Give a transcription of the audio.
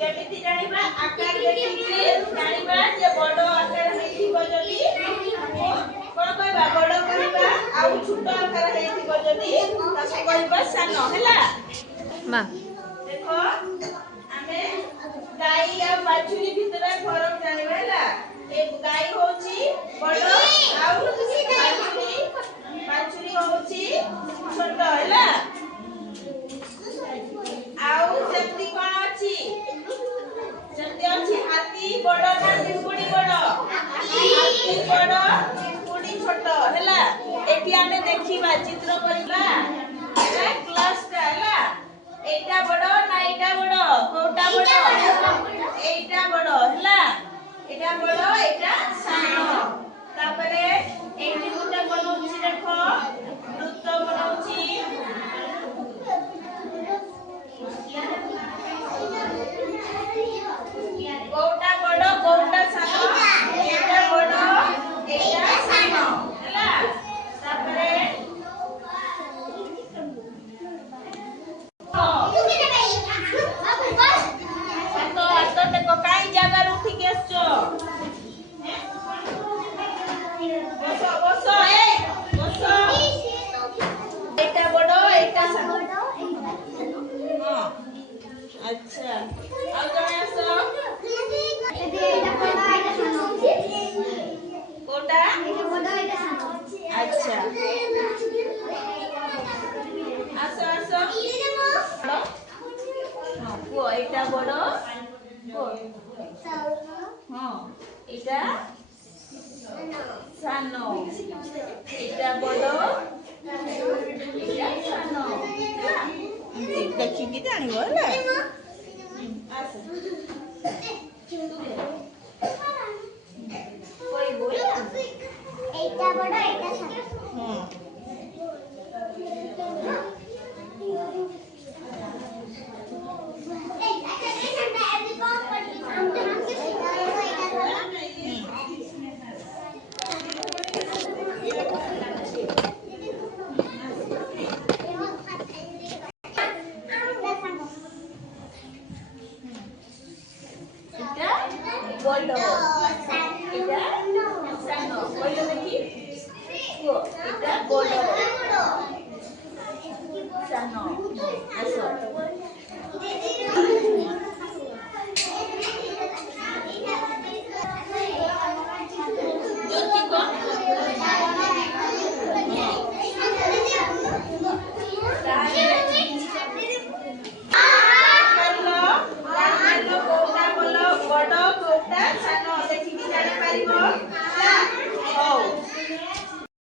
केमिति जानिबा आकार देखिकि जानिबा जे बड़ आकार हेथिबो जदी कोन कहबा बड़ कहबा आ छोट आकार हेथिबो जदी ताको कहबा सानो हैला मां देखो हमें गाई आ बाछुरी भितरे फरक जानिबा हैला ए गाई होची बड़ आ बाछुरी होची छोट हैला आउ सेमती कोन अछि सेमती अछि हाथी बड़ ना पिंपुडी बड़ हाथी बड़ पिंपुडी छोट हैला एठी हमें देखिबा चित्र करिबा ए क्लास का हैला एटा बड़ ना एटा बड़ कोटा बड़ एटा बड़ हैला एटा बड़ एटा सानो तापरे एठी गुटे बनौछि देखो वृत्त बनौछि कोटा बड़ कोटा सानो एटा बड़ एटा सानो हैला तापरे तो देखो काई जगह उठी के आछो बसो बसो ए बसो एटा बड़ो एटा सानो हां अच्छा अब जने आसो एटा बड़ो एटा सानो कोटा एटा बड़ो एटा सानो अच्छा आसो आसो बड़ो हां को एटा बड़ो हाँ इटा सानो इटा बड़ो इटा सानो देखिकी जानिबो हैला आसे कोई बोला एटा बड़ो एटा सानो हां बड़ो इटा सानो बोलो देखि को इटा बड़ो सानो